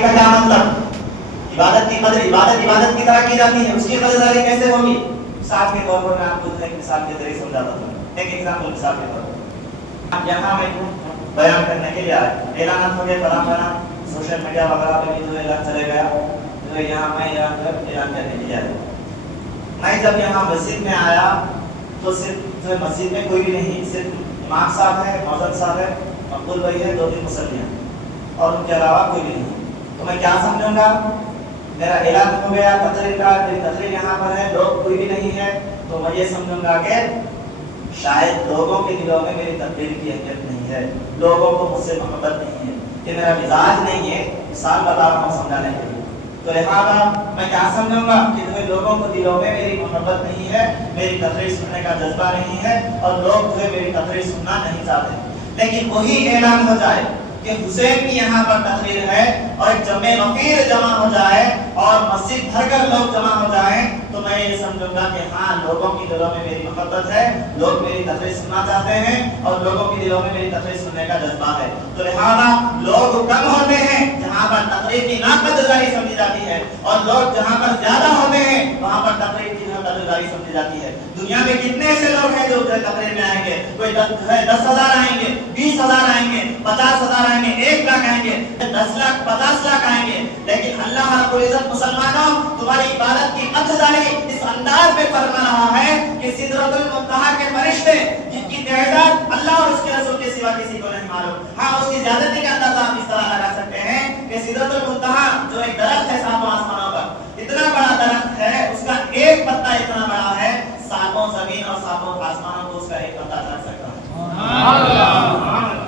کا کیا مطلب؟ عبادت کی قدر عبادت کی طرح کی جاتی ہے، اس کی قدردانی کیسے ہوگی؟ مثال کے طور پر میں آپ کو ایک مثال کے ذریعے سمجھاتا ہوں، ایک ایگزامپل مثال کے طور پر یہاں میں بیان کرنے کے لیے آیا، اعلانات ہو گئے فلاں سوشل میڈیا وغیرہ پہ بھی جو اعلان چلے گیا، جو یہاں میں اعلان کرنے کے لیے آیا۔ میں جب یہاں مسجد میں آیا تو صرف جو مسجد میں کوئی بھی نہیں، صرف امام صاحب ہے، مؤذن صاحب ہے، مقبول بھائی ہے، 2-3 مصلی ہیں اور ان کے علاوہ کوئی بھی نہیں۔ تو میں کیا سمجھوں گا؟ میرا اعلان ہو گیا تقریر کا، میری تقریر یہاں پر ہے، لوگ کوئی بھی نہیں ہے، تو میں یہ سمجھوں گا کہ شاید لوگوں کے دلوں میں میری تقریر کی اہمیت نہیں ہے، لوگوں کو مجھ سے محبت نہیں ہے، یہ میرا مزاج نہیں ہے۔ مثال بتا رہا ہوں سمجھانے کے لیے، تو لہٰذا میں کیا سمجھوں گا کہ لوگوں کو دلوں میں میری محبت نہیں ہے، میری تقریر سننے کا جذبہ نہیں ہے، اور لوگ جو ہے میری تقریر سننا نہیں چاہتے۔ لیکن وہی اعلان ہو جائے کہ حسین کی یہاں پر تقریر ہے اور ایک جمع غفیر جمع ہو جائے اور مسجد بھر کر لوگ جمع ہو جائیں، تو میں یہ سمجھوں گا کہ ہاں لوگوں کی دلوں میں میری محبت ہے، لوگ میری تقریر سننا چاہتے ہیں اور لوگوں کی دلوں میں میری تقریر سننے کا جذبہ ہے۔ تو لہٰذا لوگ کم ہوتے ہیں جہاں پر تقریر کی ناقدردانی سمجھی جاتی ہے، اور لوگ جہاں پر زیادہ ہوتے ہیں وہاں پر تقریر کی قدردانی سمجھی جاتی ہے۔ دنیا میں کتنے ایسے لوگ ہیں جو تقریر میں آئیں گے؟ کوئی 10,000 آئیں گے، 20,000 آئیں گے، 50,000 آئیں گے، 1 لاکھ آئیں گے، 10 لاکھ 50 لاکھ آئیں گے، لیکن اللہ رب العزت مسلمانوں تمہاری عبادت کی قدردانی اس انداز میں فرما رہا ہے کہ سدرۃ المنتہا کے فرشتے جن کی تعداد اللہ اور اس کے رسول کے سوا کسی کو نہیں معلوم، ہاں اس کی زیادتی کا اندازہ آپ اس طرح لگا سکتے ہیں کہ سدرۃ المنتہا جو ایک درخت ہے 7 آسمانوں پر، اتنا بڑا درخت ہے، اس کا ایک پتا اتنا بڑا ہے 7 زمین اور 7 آسمانوں کو اس کا ایک پتا چل سکتا ہے۔ سبحان اللہ۔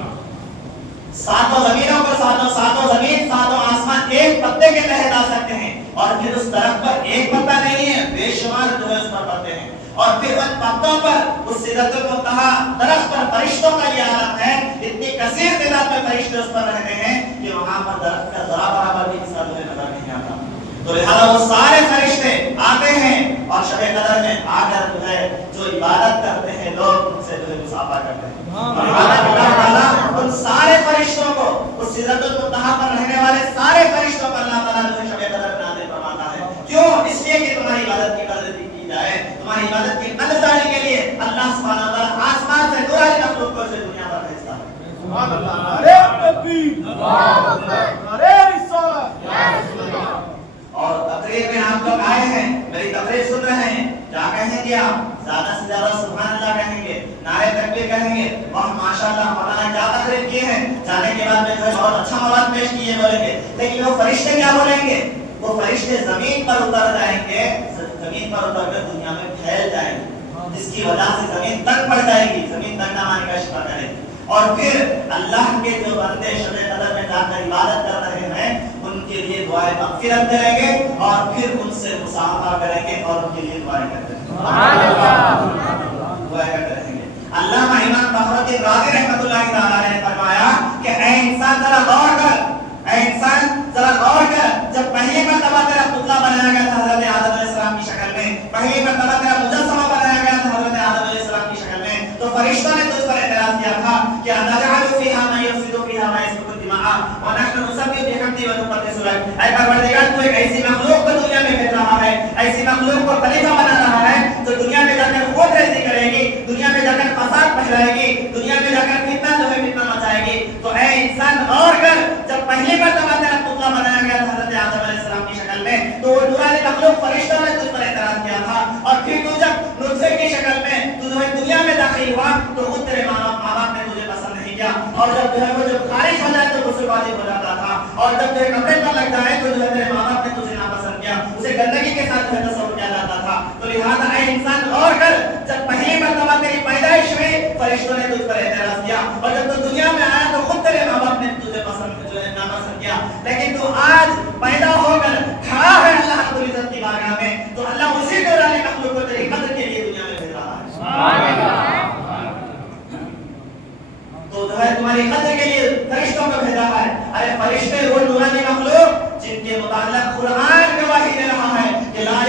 7 زمینوں کو 7 زمین 7 آسمان ایک پتے کے تحت آ سکتے ہیں، اور پھر اس درخت پر ایک پتا نہیں ہے، بے شمار جو ہے اس پر پتے ہیں، اور پھر ان پتوں پر اس سدرۃ المنتہا درخت پر فرشتوں کا یہ عالم ہے، اتنی کثیر تعداد میں فرشتے اس پر رہتے ہیں کہ وہاں پر درخت کا ذرا برابر بھی حصہ جو ہے نظر نہیں آتا۔ تو لہٰذا وہ سارے فرشتے آتے ہیں اور شب قدر میں آ کر جو ہے جو عبادت کرتے ہیں لوگ ان سے جو ہے مصافحہ کرتے ہیں، اور اللہ تعالیٰ ان سارے فرشتوں کو اس سدرۃ المنتہا پر رہنے والے سارے فرشتوں کو اللہ تعالیٰ جو ہے شب قدر میں نازل فرماتا ہے۔ کیوں؟ اس لیے کہ تمہاری عبادت کی قدر کی جائے، تمہاری عبادت کی قدردانی کے لیے اللہ سبحانہ و تعالیٰ آسمان سے نورانی مخلوق کو سے دنیا پر بھیجتا ہے۔ سبحان اللہ۔ نعرہ تکبیر، اللہ اکبر، نعرہ رسالت، یا رسول اللہ۔ اور تقریر میں آپ لوگ آئے ہیں، میری تقریر سن رہے ہیں، کیا کہیں گے آپ؟ زیادہ سے زیادہ سبحان اللہ کہیں گے، نعرہ تکبیر کہیں گے، واہ ماشاءاللہ مولانا کیا تقریر کیے ہیں، جانے کے بعد میں جو ہے بہت اچھا مواد پیش کیے بولیں گے۔ لیکن وہ فرشتے کیا بولیں گے؟ وہ فرشتے زمین پر اتر جائیں گے، زمین پر اتر کر دنیا میں پھیل جائیں گے، جس کی وجہ سے زمین تنگ پڑ جائے گی، زمین تنگ نہ آنے کا شکار کرے گی، اور پھر اللہ کے جو بندے شب قدر میں جا کر عبادت کر رہے ہیں ان کے لیے دعائیں مغفرت کریں گے، اور پھر ان سے مصافحہ کریں گے اور ان کے لیے دعائیں کرتے ہیں۔ سبحان اللہ۔ دعائیں کرتے رہیں گے۔ علامہ امام فخر الدین رازی رحمۃ اللہ تعالی نے فرمایا کہ اے انسان ذرا غور کر، اے انسان ذرا غور کر، جب پہلی مرتبہ تیرا پتلا بنایا گیا تھا حضرت آدم علیہ السلام کی شکل میں، پہلی مرتبہ تیرا مجسمہ بنایا گیا تھا حضرت آدم علیہ السلام کی شکل میں، تو فرشتوں نے تجھ پر اعتراض کیا تھا کہ نجعل فیہا من یفسد فیہا ما یسفک الدماء ونحن نسبح بحمدک ونقدس لک۔ اے پروردگار تو ایک ایسی مخلوق کو دنیا میں بھیج رہا ہے، ایسی مخلوق کو خلیفہ بنا رہا ہے جو دنیا میں جا کر خود ریزی کرے گی، دنیا میں جا کر فساد پھیلائے گی، دنیا میں جا کر فتنہ جو ہے فتنہ مچائے گی۔ تو اے انسان غور کر، جب پہلی مرتبہ تیرا پتلا بنایا گیا تھا حضرت آدم علیہ السلام کی شکل میں، تو وہ نورانی مخلوق فرشتوں نے تجھ پر اعتراض کیا تھا، اور پھر تو جب نطفے کی شکل میں تو دنیا میں داخل ہوا تو خود تیرے ماں باپ نے تجھے پسند نہیں کیا، اور جب جو ہے وہ جب خارج ہو جائے تو غسل واجب ہو جاتا تھا، اور جب جو ہے کپڑے پر لگ جائے تو جو ہے تیرے ماں باپ نے تجھے ناپسند کیا، اسے گندگی کے ساتھ جو ہے تصور کیا جاتا تھا۔ تو لہٰذا اے انسان غور کر، جب پہلی مرتبہ تیری پیدائش ہوئی فرشتوں نے تجھ پر اعتراض کیا، اور جب تو دنیا میں آیا تو خود تیرے ماں باپ نے تجھے پسند جو ہے ناپسند کیا، لیکن تو آج پیدا ہو کر کھڑا ہے اللہ رب العزت کی بارگاہ میں، تو اللہ اسی نورانی مخلوق کو تیری قدر کے لیے دنیا میں بھیج رہا ہے۔ سبحان اللہ۔ تو جو ہے تمہاری قدر کے لیے فرشتوں کو بھیجا ہے۔ ارے فرشتے وہ نورانی مخلوق جن کے متعلق قرآن گواہی دے رہا ہے کہ لا